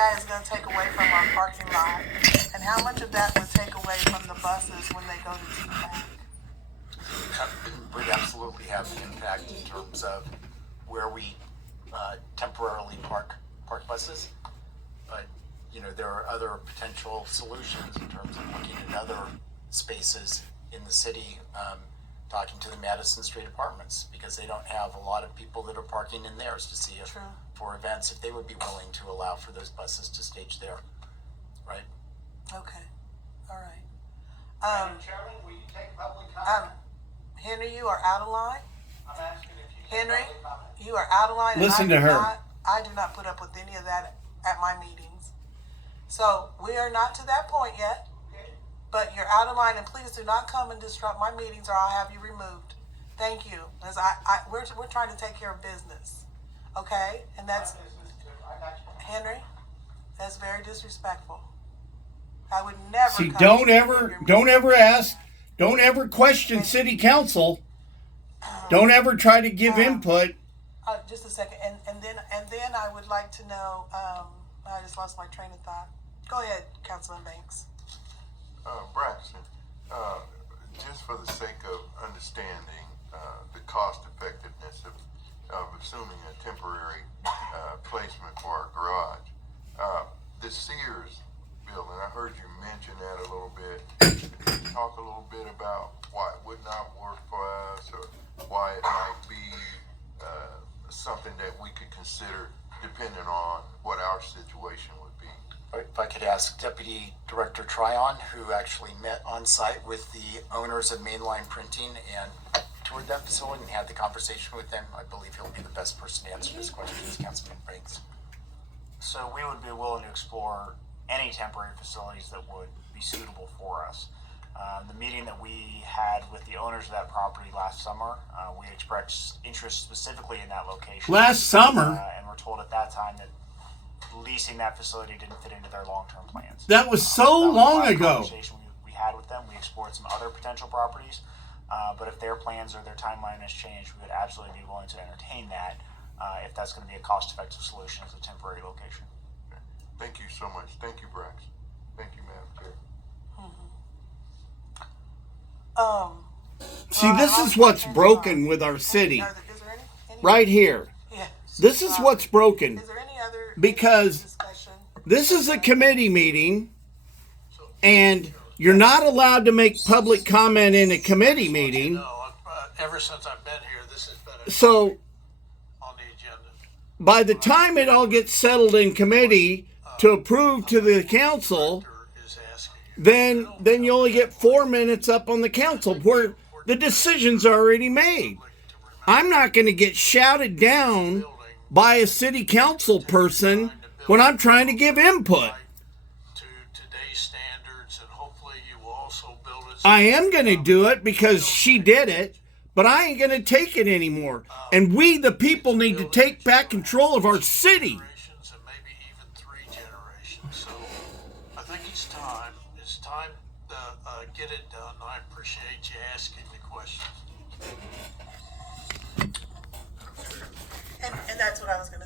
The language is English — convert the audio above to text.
that is going to take away from our parking lot? And how much of that would take away from the buses when they go to TPAC? Would absolutely have an impact in terms of where we temporarily park buses. But, you know, there are other potential solutions in terms of looking at other spaces in the city, talking to the Madison Street Apartments, because they don't have a lot of people that are parking in theirs, to see if, True. for events, if they would be willing to allow for those buses to stage there, right? Okay. All right. Madam Chairman, will you take public comment? Henry, you are out of line. I'm asking if you take Henry, public comment. you are out of line. and Listen I to do her. I do not put up with any of that at my meetings. So we are not to that point yet, Okay. but you're out of line, and please do not come and disrupt my meetings or I'll have you removed. Thank you. Because we're trying to take care of business. Okay? And that's, My business too. I got you. Henry, that's very disrespectful. I would never See, come don't to ever ask, don't ever question city council. Don't ever try to give input. Just a second, and then I would like to know. I just lost my train of thought. Go ahead, Councilman Banks. Braxton, just for the sake of understanding the cost effectiveness of assuming a temporary placement for our garage, the Sears building, I heard you mention that a little bit. Could you talk a little bit about why it would not work for us, or why it might be something that we could consider depending on what our situation would be? If I could ask Deputy Director Tryon, who actually met on site with the owners of Mainline Printing and toured that facility and had the conversation with them, I believe he'll be the best person to answer this question, is Councilman Banks. So we would be willing to explore any temporary facilities that would be suitable for us. The meeting that we had with the owners of that property last summer, we expressed interest specifically in that location. Last summer? And we're told at that time that leasing that facility didn't fit into their long-term plans. That was so That was long a lot of ago. conversation we had with them. We explored some other potential properties, but if their plans or their timeline has changed, we would absolutely be willing to entertain that if that's going to be a cost-effective solution as a temporary location. Thank you so much. Thank you, Braxton. Thank you, Madam Chair. See, this is what's broken with our city. Is there any Right here. Yeah. This is what's broken. Is there any other Because discussion? this is a committee meeting, and you're not allowed to make public comment in a committee meeting. No, ever since I've been here, this has been So on the agenda. by the time it all gets settled in committee to approve to the council, Director is asking you. then you only get 4 minutes up on the council where the decision's already made. I'm not going to get shouted down by a city council person when I'm trying to give input. To today's standards, and hopefully you will also build it. I am going to do it because she did it, but I ain't going to take it anymore. And we, the people, need to take back control of our city. Generations, and maybe even 3 generations. So I think it's time. It's time to get it done. I appreciate you asking the question. And that's what I was going to